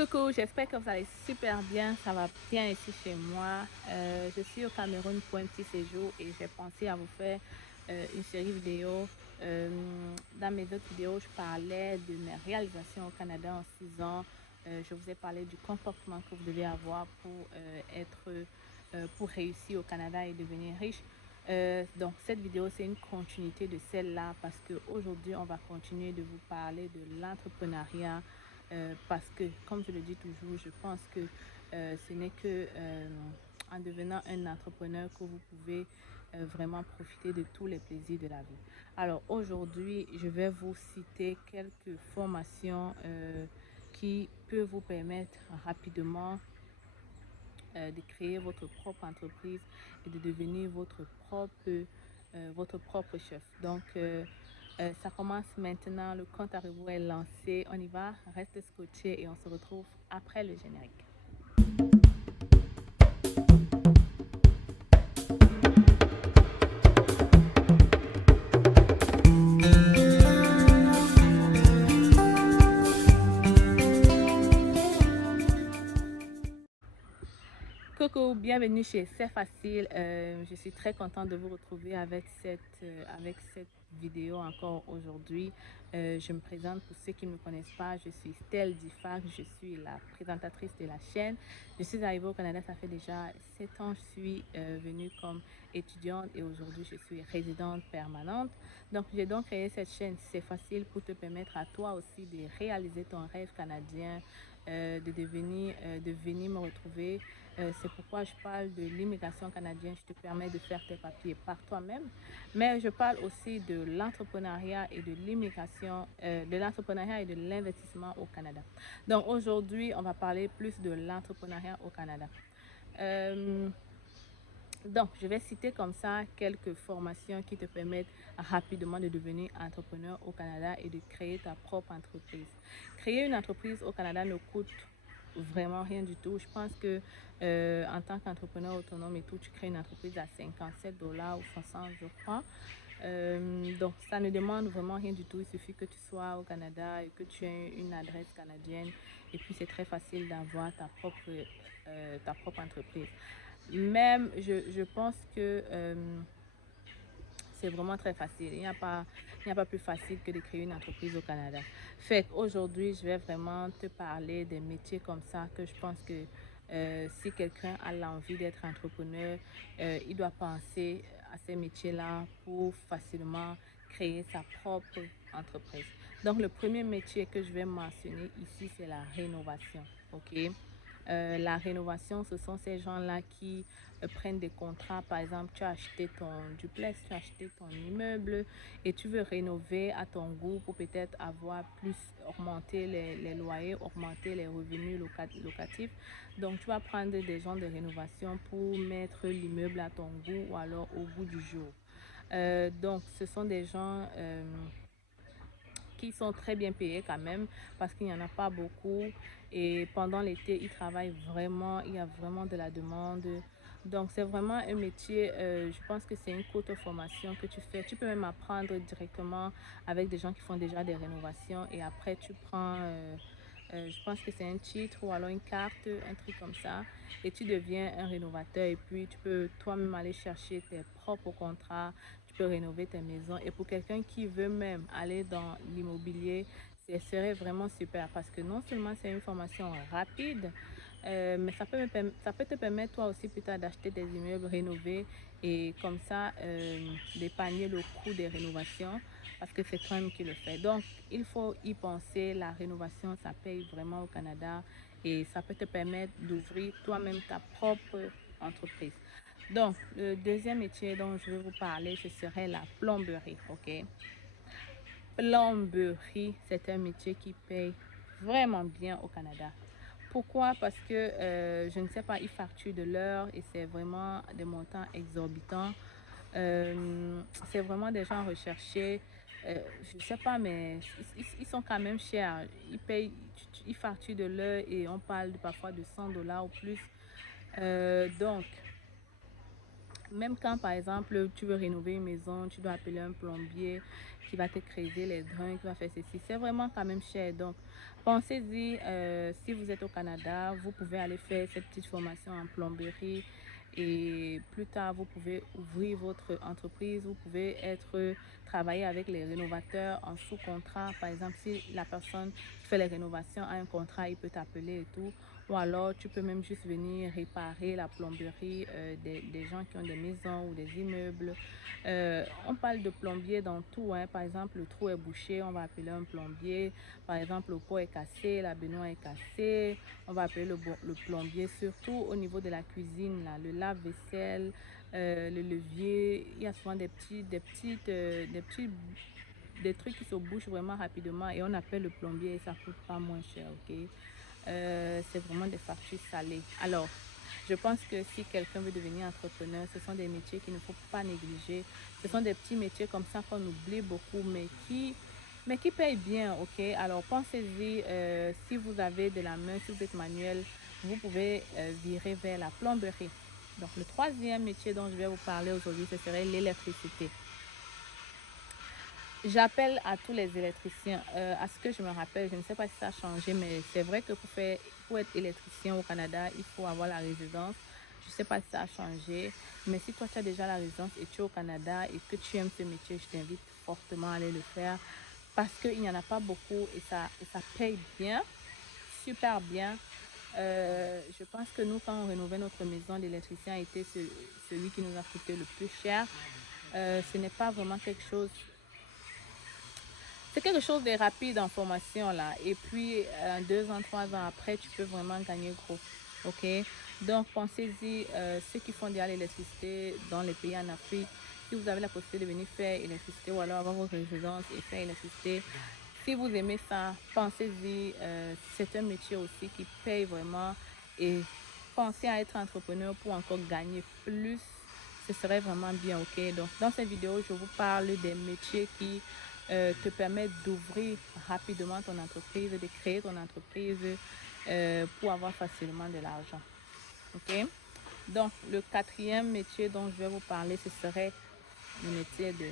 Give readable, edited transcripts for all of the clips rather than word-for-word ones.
Coucou, j'espère que vous allez super bien, ça va bien ici chez moi. Je suis au Cameroun pour un petit séjour et j'ai pensé à vous faire une série vidéo. Dans mes autres vidéos, je parlais de mes réalisations au Canada en 6 ans. Je vous ai parlé du comportement que vous devez avoir pour réussir au Canada et devenir riche. Donc cette vidéo, c'est une continuité de celle-là parce qu'aujourd'hui, on va continuer de vous parler de l'entrepreneuriat. Parce que, comme je le dis toujours, je pense que ce n'est que en devenant un entrepreneur que vous pouvez vraiment profiter de tous les plaisirs de la vie. Alors aujourd'hui, je vais vous citer quelques formations qui peuvent vous permettre rapidement de créer votre propre entreprise et de devenir votre propre chef. Donc, ça commence maintenant, le compte à rebours est lancé, on y va, reste scotché et on se retrouve après le générique. Coucou, bienvenue chez C'est Facile. Je suis très contente de vous retrouver avec cette vidéo encore aujourd'hui. Je me présente pour ceux qui ne me connaissent pas. Je suis Stell Difac, je suis la présentatrice de la chaîne. Je suis arrivée au Canada, ça fait déjà 7 ans. Je suis venue comme étudiante et aujourd'hui je suis résidente permanente. Donc j'ai donc créé cette chaîne C'est Facile pour te permettre à toi aussi de réaliser ton rêve canadien, de venir me retrouver. C'est pourquoi je parle de l'immigration canadienne. Je te permets de faire tes papiers par toi-même. Mais je parle aussi de l'entrepreneuriat et de l'immigration, de l'entrepreneuriat et de l'investissement au Canada. Donc aujourd'hui, on va parler plus de l'entrepreneuriat au Canada. Donc, je vais citer comme ça quelques formations qui te permettent rapidement de devenir entrepreneur au Canada et de créer ta propre entreprise. Créer une entreprise au Canada ne coûte vraiment rien du tout. Je pense que en tant qu'entrepreneur autonome et tout, tu crées une entreprise à 57 dollars ou 60, je crois. Donc, ça ne demande vraiment rien du tout. Il suffit que tu sois au Canada et que tu aies une adresse canadienne. Et puis, c'est très facile d'avoir ta propre entreprise. Même, je pense que c'est vraiment très facile. Il n'y a pas plus facile que de créer une entreprise au Canada. Fait qu'aujourd'hui, je vais vraiment te parler des métiers comme ça que je pense que si quelqu'un a l'envie d'être entrepreneur, il doit penser à ces métiers-là pour facilement créer sa propre entreprise. Donc, le premier métier que je vais mentionner ici, c'est la rénovation. OK? La rénovation, ce sont ces gens-là qui prennent des contrats. Par exemple, tu as acheté ton duplex, tu as acheté ton immeuble et tu veux rénover à ton goût pour peut-être augmenter les loyers, augmenter les revenus locatifs. Donc, tu vas prendre des gens de rénovation pour mettre l'immeuble à ton goût ou alors au goût du jour. Donc, ce sont des gens qui sont très bien payés quand même parce qu'il n'y en a pas beaucoup et pendant l'été ils travaillent vraiment, il y a vraiment de la demande. Donc c'est vraiment un métier, je pense que c'est une courte formation que tu fais. Tu peux même apprendre directement avec des gens qui font déjà des rénovations et après tu prends je pense que c'est un titre ou alors une carte, un truc comme ça. Et tu deviens un rénovateur et puis tu peux toi-même aller chercher tes propres contrats, tu peux rénover tes maisons. Et pour quelqu'un qui veut même aller dans l'immobilier, ce serait vraiment super parce que non seulement c'est une formation rapide, mais ça peut te permettre toi aussi plus tard d'acheter des immeubles rénovés et comme ça d'épargner le coût des rénovations parce que c'est toi-même qui le fais. Donc, il faut y penser. La rénovation, ça paye vraiment au Canada et ça peut te permettre d'ouvrir toi-même ta propre entreprise. Donc, le deuxième métier dont je vais vous parler, ce serait la plomberie. OK? Plomberie, c'est un métier qui paye vraiment bien au Canada. Pourquoi? Parce que, je ne sais pas, ils facturent de l'heure et c'est vraiment des montants exorbitants. C'est vraiment des gens recherchés. Je ne sais pas, mais ils sont quand même chers. Ils payent, ils facturent de l'heure et on parle parfois de 100 dollars ou plus. Donc, même quand, par exemple, tu veux rénover une maison, tu dois appeler un plombier qui va te creuser les drains, qui va faire ceci. C'est vraiment quand même cher. Donc, pensez-y, si vous êtes au Canada, vous pouvez aller faire cette petite formation en plomberie et plus tard, vous pouvez ouvrir votre entreprise. Vous pouvez travailler avec les rénovateurs en sous-contrat. Par exemple, si la personne qui fait les rénovations a un contrat, il peut t'appeler et tout. Ou alors, tu peux même juste venir réparer la plomberie des gens qui ont des maisons ou des immeubles. On parle de plombier dans tout, hein. Par exemple, le trou est bouché, on va appeler un plombier. Par exemple, le pot est cassé, la baignoire est cassée, on va appeler le plombier. Surtout au niveau de la cuisine, là, le lave-vaisselle, le levier. Il y a souvent des trucs qui se bouchent vraiment rapidement et on appelle le plombier et ça coûte pas moins cher, ok? C'est vraiment des factures salées. Alors, je pense que si quelqu'un veut devenir entrepreneur, ce sont des métiers qu'il ne faut pas négliger. Ce sont des petits métiers comme ça qu'on oublie beaucoup, mais qui payent bien, ok? Alors, pensez-y, si vous avez de la main, si vous êtes manuel, vous pouvez virer vers la plomberie. Donc, le troisième métier dont je vais vous parler aujourd'hui, ce serait l'électricité. J'appelle à tous les électriciens. À ce que je me rappelle, je ne sais pas si ça a changé, mais c'est vrai que pour être électricien au Canada, il faut avoir la résidence. Je ne sais pas si ça a changé, mais si toi tu as déjà la résidence et tu es au Canada et que tu aimes ce métier, je t'invite fortement à aller le faire parce qu'il n'y en a pas beaucoup et ça paye bien, super bien. Je pense que nous, quand on rénovait notre maison, l'électricien a été celui qui nous a coûté le plus cher. Ce n'est pas vraiment quelque chose. C'est quelque chose de rapide en formation là. Et puis, 2 ans, 3 ans après, tu peux vraiment gagner gros. Ok? Donc, pensez-y, ceux qui font déjà l'électricité dans les pays en Afrique, si vous avez la possibilité de venir faire l'électricité ou alors avoir votre résidence et faire l'électricité, si vous aimez ça, pensez-y. C'est un métier aussi qui paye vraiment. Et pensez à être entrepreneur pour encore gagner plus. Ce serait vraiment bien, ok? Donc, dans cette vidéo, je vous parle des métiers qui te permettent d'ouvrir rapidement ton entreprise, de créer ton entreprise pour avoir facilement de l'argent, ok? Donc, le quatrième métier dont je vais vous parler, ce serait le métier de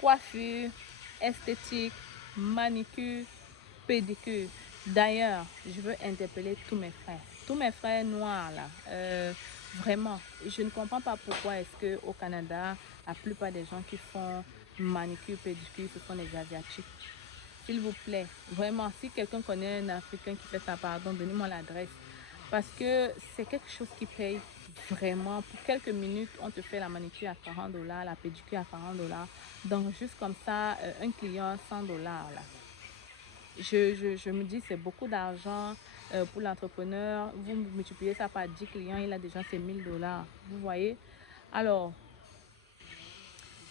coiffure, esthétique, manicure, pédicure. D'ailleurs, je veux interpeller tous mes frères noirs là. Vraiment, je ne comprends pas pourquoi est-ce que au Canada, la plupart des gens qui font manicure, pédicure, ce sont les Asiatiques. S'il vous plaît, vraiment, si quelqu'un connaît un Africain qui fait ça, pardon, donnez-moi l'adresse. Parce que c'est quelque chose qui paye vraiment. Pour quelques minutes, on te fait la manicure à 40 $, la pédicure à 40 $. Donc, juste comme ça, un client 100 $ là. Je me dis c'est beaucoup d'argent pour l'entrepreneur. Vous multipliez ça par 10 clients, il a déjà ses 1000 $. Vous voyez? Alors,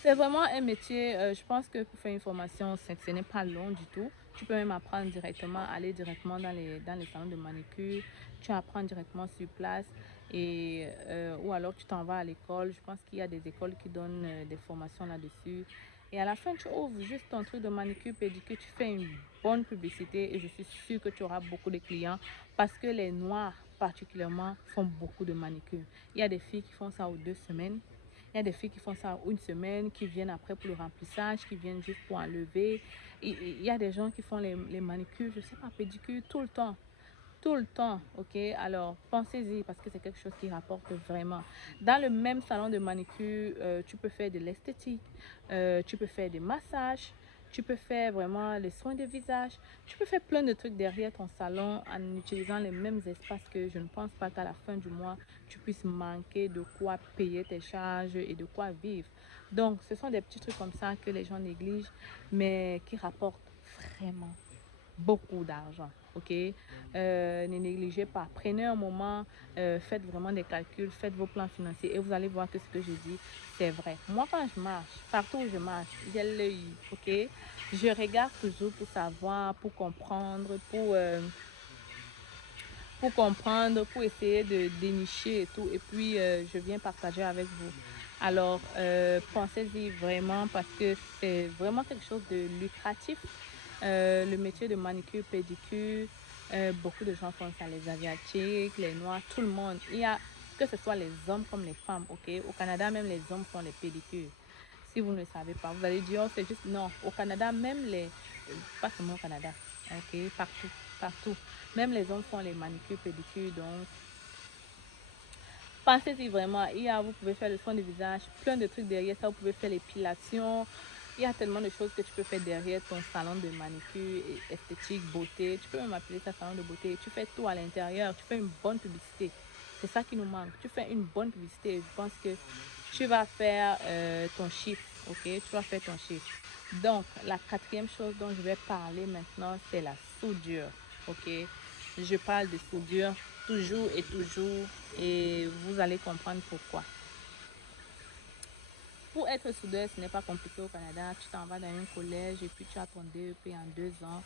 c'est vraiment un métier, je pense que pour faire une formation, ce n'est pas long du tout. Tu peux même apprendre directement, aller directement dans les salons de manicure. Tu apprends directement sur place ou alors tu t'en vas à l'école. Je pense qu'il y a des écoles qui donnent des formations là-dessus. Et à la fin, tu ouvres juste ton truc de manicure, pédicure, tu fais une bonne publicité et je suis sûre que tu auras beaucoup de clients parce que les Noirs particulièrement font beaucoup de manicure. Il y a des filles qui font ça aux 2 semaines. Il y a des filles qui font ça une semaine, qui viennent après pour le remplissage, qui viennent juste pour enlever. Il y a des gens qui font les manicures, je sais pas, pédicures, tout le temps. Tout le temps, ok? Alors, pensez-y parce que c'est quelque chose qui rapporte vraiment. Dans le même salon de manicure, tu peux faire de l'esthétique, tu peux faire des massages, tu peux faire vraiment les soins de visage, tu peux faire plein de trucs derrière ton salon en utilisant les mêmes espaces que je ne pense pas qu'à la fin du mois, tu puisses manquer de quoi payer tes charges et de quoi vivre. Donc, ce sont des petits trucs comme ça que les gens négligent, mais qui rapportent vraiment beaucoup d'argent, ok? Ne négligez pas, prenez un moment, faites vraiment des calculs, faites vos plans financiers et vous allez voir que ce que je dis, c'est vrai. Moi, quand je marche, partout où je marche, j'ai l'œil, ok? Je regarde toujours pour savoir, pour comprendre, pour essayer de dénicher et tout, et puis je viens partager avec vous. Alors, pensez-y vraiment parce que c'est vraiment quelque chose de lucratif. Le métier de manicure, pédicure, beaucoup de gens font ça, les Asiatiques, les Noirs, tout le monde. Il y a que ce soit les hommes comme les femmes, ok? Au Canada, même les hommes font les pédicures. Si vous ne le savez pas, vous allez dire, oh, c'est juste... Non, au Canada, même les... Pas seulement au Canada, ok, partout, partout. Même les hommes font les manicures, pédicures, donc... Pensez-y vraiment, vous pouvez faire le soin du visage, plein de trucs derrière ça, vous pouvez faire l'épilation. Il y a tellement de choses que tu peux faire derrière ton salon de manicure, esthétique, beauté. Tu peux même appeler ça salon de beauté. Tu fais tout à l'intérieur, tu fais une bonne publicité. C'est ça qui nous manque. Tu fais une bonne publicité. Je pense que tu vas faire ton chiffre, ok? Tu vas faire ton chiffre. Donc, la quatrième chose dont je vais parler maintenant, c'est la soudure, ok? Je parle de soudure toujours et toujours et vous allez comprendre pourquoi. Pour être soudeur, ce n'est pas compliqué au Canada. Tu t'en vas dans un collège et puis tu as ton DEP en 2 ans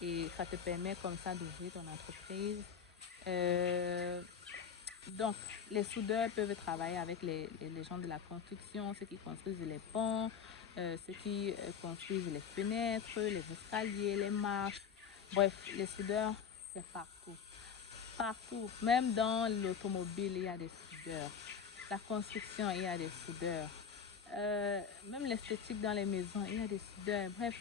et ça te permet comme ça d'ouvrir ton entreprise. Donc, les soudeurs peuvent travailler avec les gens de la construction, ceux qui construisent les ponts, ceux qui construisent les fenêtres, les escaliers, les marches. Bref, les soudeurs, c'est partout. Partout, même dans l'automobile, il y a des soudeurs. La construction, il y a des soudeurs. Même l'esthétique dans les maisons, il y a des soudeurs. Bref,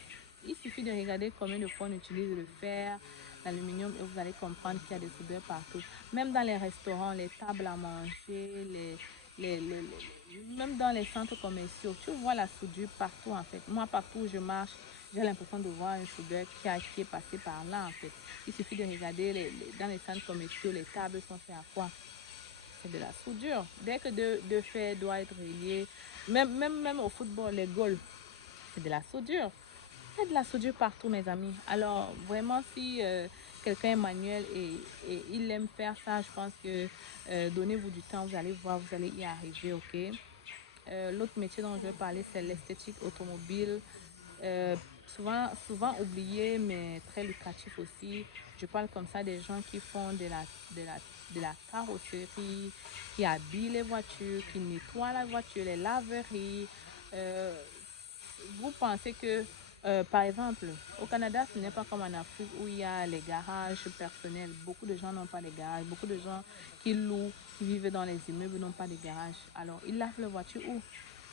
il suffit de regarder combien de fois on utilise le fer, l'aluminium et vous allez comprendre qu'il y a des soudeurs partout. Même dans les restaurants, les tables à manger, même dans les centres commerciaux, tu vois la soudure partout en fait. Moi, partout où je marche, j'ai l'impression de voir un soudeur qui est passé par là en fait. Il suffit de regarder dans les centres commerciaux, les tables sont faites à quoi? C'est de la soudure. Dès que deux fers doivent être reliés, même au football, les goals, c'est de la soudure. Il y a de la soudure partout, mes amis. Alors, vraiment, si quelqu'un est manuel et il aime faire ça, je pense que donnez-vous du temps, vous allez voir, vous allez y arriver, ok? L'autre métier dont je vais parler, c'est l'esthétique automobile. Euh, souvent oublié, mais très lucratif aussi. Je parle comme ça des gens qui font de la carrosserie, qui habillent les voitures, qui nettoient la voiture, les laveries. Euh, Vous pensez que, par exemple, au Canada, ce n'est pas comme en Afrique où il y a les garages personnels. Beaucoup de gens n'ont pas de garages. Beaucoup de gens qui louent, qui vivent dans les immeubles n'ont pas de garage. Alors, ils lavent leur voiture où?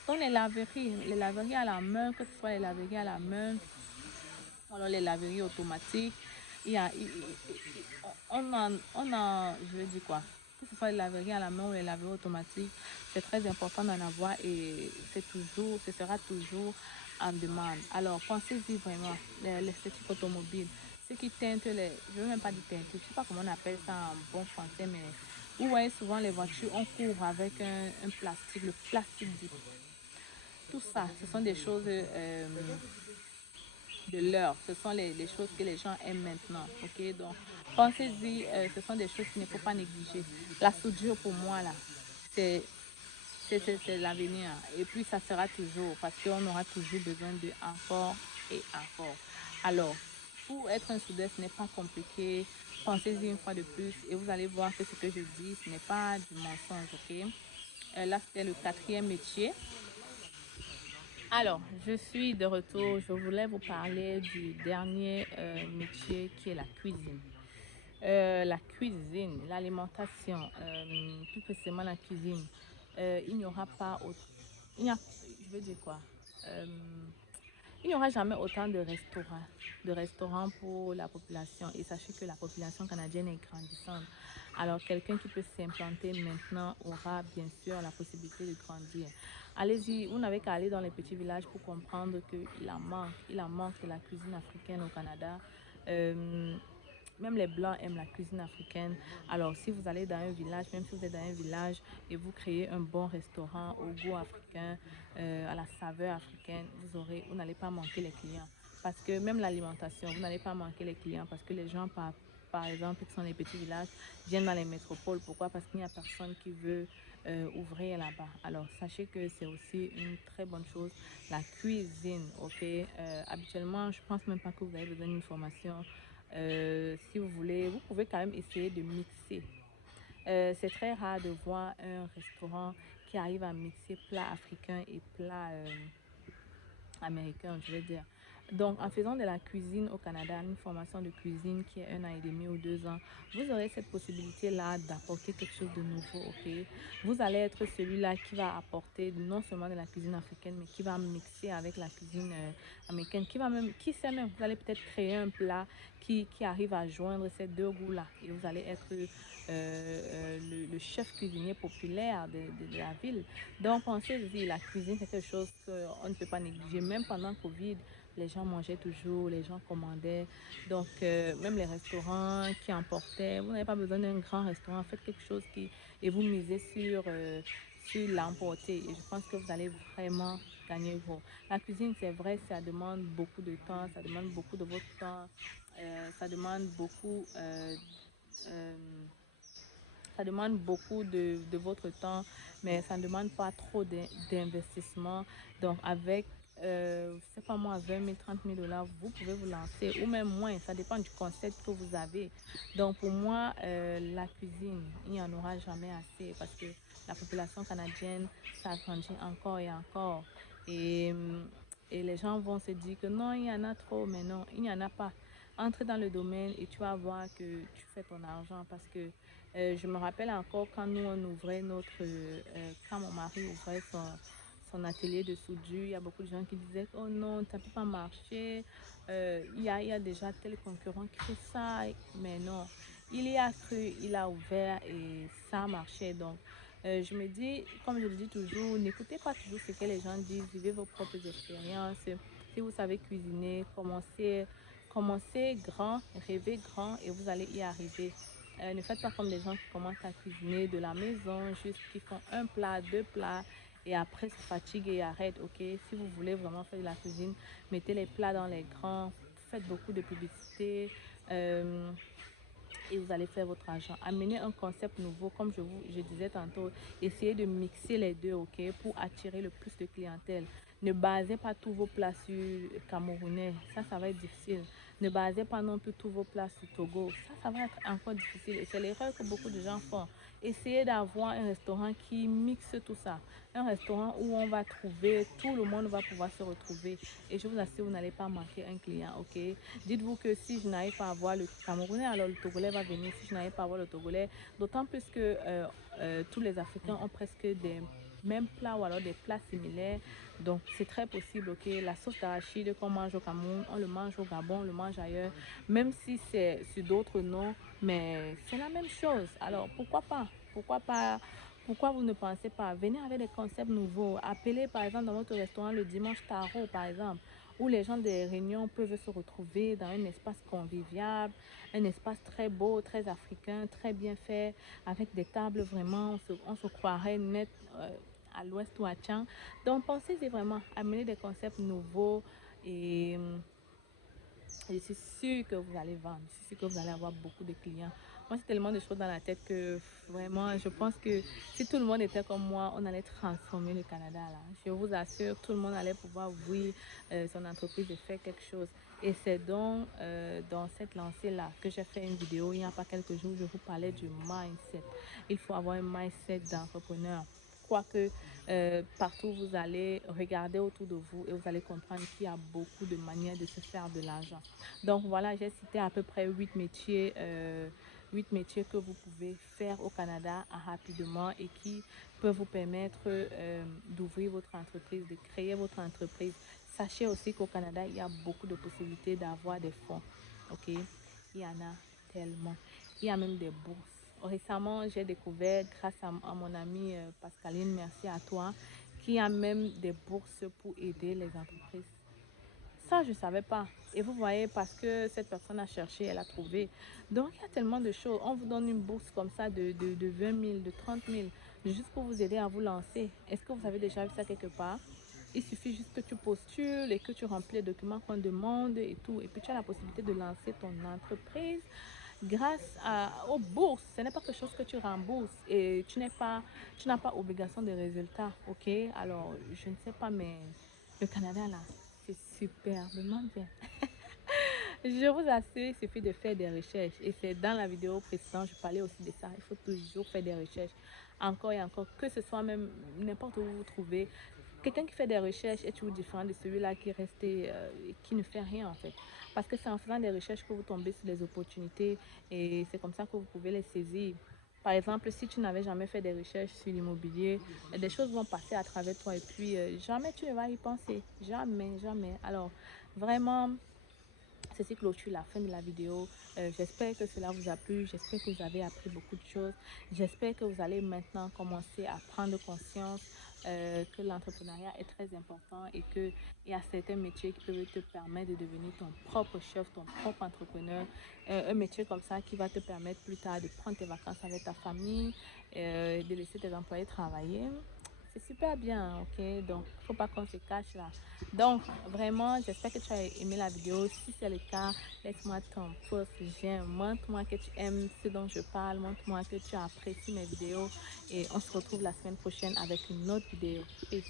Dans les laveries à la main, que ce soit les laveries à la main, alors les laveries automatiques, il y a, je veux dire quoi, que ce soit les laveries à la main ou les laveries automatiques, c'est très important d'en avoir et ce sera toujours en demande. Alors pensez-y vraiment, l'esthétique automobile, ceux qui teintent je ne veux même pas dire teinter, je ne sais pas comment on appelle ça en bon français, mais vous voyez souvent les voitures, on couvre avec un plastique, le plastique dit. Tout ça, ce sont des choses de l'heure. Ce sont les choses que les gens aiment maintenant. Ok, donc pensez-y, ce sont des choses qu'il ne faut pas négliger. La soudure pour moi là, c'est c'est l'avenir. Et puis ça sera toujours parce qu'on aura toujours besoin de encore et encore. Alors, pour être un soudeur, ce n'est pas compliqué. Pensez-y une fois de plus et vous allez voir que ce que je dis, ce n'est pas du mensonge. Ok, là c'était le quatrième métier. Alors, je suis de retour. Je voulais vous parler du dernier métier qui est la cuisine. La cuisine, l'alimentation, plus précisément la cuisine. Il n'y aura pas... Il n'y a, je veux dire quoi? Euh, il n'y aura jamais autant de restaurants pour la population. Et sachez que la population canadienne est grandissante. Alors, quelqu'un qui peut s'implanter maintenant aura bien sûr la possibilité de grandir. Allez-y, vous n'avez qu'à aller dans les petits villages pour comprendre qu'il en manque. Il en manque de la cuisine africaine au Canada. Euh, Même les Blancs aiment la cuisine africaine. Alors, si vous allez dans un village, même si vous êtes dans un village et vous créez un bon restaurant au goût africain, à la saveur africaine, vous n'allez pas manquer les clients. Parce que même l'alimentation, vous n'allez pas manquer les clients parce que les gens, par exemple, qui sont dans les petits villages, viennent dans les métropoles. Pourquoi? Parce qu'il n'y a personne qui veut ouvrir là-bas. Alors, sachez que c'est aussi une très bonne chose, la cuisine, ok? Habituellement, je pense même pas que vous avez besoin d'une formation si vous voulez, vous pouvez quand même essayer de mixer. C'est très rare de voir un restaurant qui arrive à mixer plat africain et plat américain, je veux dire. Donc, en faisant de la cuisine au Canada, une formation de cuisine qui est 1 an et demi ou 2 ans, vous aurez cette possibilité-là d'apporter quelque chose de nouveau, ok? Vous allez être celui-là qui va apporter non seulement de la cuisine africaine, mais qui va mixer avec la cuisine américaine, qui va même, qui sait même, vous allez peut-être créer un plat qui arrive à joindre ces deux goûts-là. Et vous allez être le chef cuisinier populaire de la ville. Donc, pensez-y, la cuisine, c'est quelque chose qu'on ne peut pas négliger. Même pendant Covid, les gens mangeaient toujours, les gens commandaient. Donc, même les restaurants qui emportaient, vous n'avez pas besoin d'un grand restaurant. Faites quelque chose et vous misez sur l'emporter. Et je pense que vous allez vraiment gagner gros. La cuisine, c'est vrai, ça demande beaucoup de temps, ça demande beaucoup de votre temps, ça demande beaucoup... euh, ça demande beaucoup de votre temps, mais ça ne demande pas trop d'investissement. Donc, avec, je sais pas moi, 20 000, 30 000 dollars, vous pouvez vous lancer, ou même moins. Ça dépend du concept que vous avez. Donc, pour moi, la cuisine, il n'y en aura jamais assez parce que la population canadienne s'agrandit encore et encore. Et, et les gens vont se dire que non, il y en a trop, mais non, il n'y en a pas. Entre dans le domaine et tu vas voir que tu fais ton argent parce que je me rappelle encore quand nous on ouvrait quand mon mari ouvrait son atelier de soudure, il y a beaucoup de gens qui disaient oh non, ça ne peut pas marcher, il y a déjà tel concurrent qui fait ça, mais non, il y a cru, il a ouvert et ça marchait. Donc, je me dis, comme je le dis toujours, n'écoutez pas toujours ce que les gens disent, vivez vos propres expériences. Si vous savez cuisiner, commencez grand, rêvez grand et vous allez y arriver. Ne faites pas comme les gens qui commencent à cuisiner de la maison, juste qui font un plat, deux plats et après se fatiguent et arrêtent. Ok, si vous voulez vraiment faire de la cuisine, mettez les plats dans les grands, faites beaucoup de publicité. Et vous allez faire votre argent. Amenez un concept nouveau, comme je disais tantôt, essayez de mixer les deux, ok, pour attirer le plus de clientèle. Ne basez pas tous vos plats sur camerounais, ça va être difficile. Ne basez pas non plus tous vos plats sur Togo, ça va être encore difficile. Et c'est l'erreur que beaucoup de gens font. Essayez d'avoir un restaurant qui mixe tout ça. Un restaurant où on va trouver, tout le monde va pouvoir se retrouver. Et je vous assure, vous n'allez pas manquer un client, ok? Dites-vous que si je n'arrive pas à voir le Camerounais, alors le Togolais va venir. Si je n'arrive pas à voir le Togolais, d'autant plus que tous les Africains ont presque des mêmes plats ou alors des plats similaires. Donc, c'est très possible, ok? La sauce d'arachide qu'on mange au Cameroun, on le mange au Gabon, on le mange ailleurs, même si c'est sur d'autres noms, mais c'est la même chose. Alors, pourquoi pas? Pourquoi pas? Pourquoi vous ne pensez pas? Venez avec des concepts nouveaux. Appelez, par exemple, dans votre restaurant le dimanche taro, par exemple, où les gens des réunions peuvent se retrouver dans un espace convivial, un espace très beau, très africain, très bien fait, avec des tables vraiment, on se croirait net à l'ouest ou à Tchang. Donc, pensez-y vraiment, amener des concepts nouveaux et je suis sûre que vous allez vendre. Je suis sûre que vous allez avoir beaucoup de clients. Moi, c'est tellement de choses dans la tête que vraiment, je pense que si tout le monde était comme moi, on allait transformer le Canada là. Je vous assure, tout le monde allait pouvoir ouvrir son entreprise et faire quelque chose. Et c'est donc dans cette lancée-là que j'ai fait une vidéo il n'y a pas quelques jours, je vous parlais du mindset. Il faut avoir un mindset d'entrepreneur. Quoique partout vous allez regarder autour de vous et vous allez comprendre qu'il y a beaucoup de manières de se faire de l'argent. Donc voilà, j'ai cité à peu près 8 métiers que vous pouvez faire au Canada rapidement et qui peuvent vous permettre d'ouvrir votre entreprise, de créer votre entreprise. Sachez aussi qu'au Canada, il y a beaucoup de possibilités d'avoir des fonds. Ok, il y en a tellement. Il y a même des bourses. Récemment, j'ai découvert, grâce à mon amie Pascaline, merci à toi, qu'il y a même des bourses pour aider les entreprises. Ça, je ne savais pas. Et vous voyez, parce que cette personne a cherché, elle a trouvé. Donc, il y a tellement de choses. On vous donne une bourse comme ça de 20 000, de 30 000, juste pour vous aider à vous lancer. Est-ce que vous avez déjà vu ça quelque part? Il suffit juste que tu postules et que tu remplis les documents qu'on demande et tout. Et puis, tu as la possibilité de lancer ton entreprise grâce aux bourses. Ce n'est pas quelque chose que tu rembourses et tu n'as pas obligation de résultats. OK? Alors, je ne sais pas, mais le Canada, là, c'est superbement bien. Je vous assure, il suffit de faire des recherches. Et c'est dans la vidéo précédente, je parlais aussi de ça. Il faut toujours faire des recherches. Encore et encore, que ce soit même n'importe où vous vous trouvez, quelqu'un qui fait des recherches est toujours différent de celui-là qui reste, qui ne fait rien en fait. Parce que c'est en faisant des recherches que vous tombez sur des opportunités et c'est comme ça que vous pouvez les saisir. Par exemple, si tu n'avais jamais fait des recherches sur l'immobilier, des choses vont passer à travers toi et puis jamais tu ne vas y penser. Jamais, jamais. Alors, vraiment, ceci clôture la fin de la vidéo. J'espère que cela vous a plu. J'espère que vous avez appris beaucoup de choses. J'espère que vous allez maintenant commencer à prendre conscience que l'entrepreneuriat est très important et qu'il y a certains métiers qui peuvent te permettre de devenir ton propre chef, ton propre entrepreneur. Un métier comme ça qui va te permettre plus tard de prendre tes vacances avec ta famille, de laisser tes employés travailler. C'est super bien, ok? Donc, il ne faut pas qu'on se cache là. Donc, vraiment, j'espère que tu as aimé la vidéo. Si c'est le cas, laisse-moi ton pouce j'aime. Montre-moi que tu aimes ce dont je parle. Montre-moi que tu apprécies mes vidéos. Et on se retrouve la semaine prochaine avec une autre vidéo. Peace.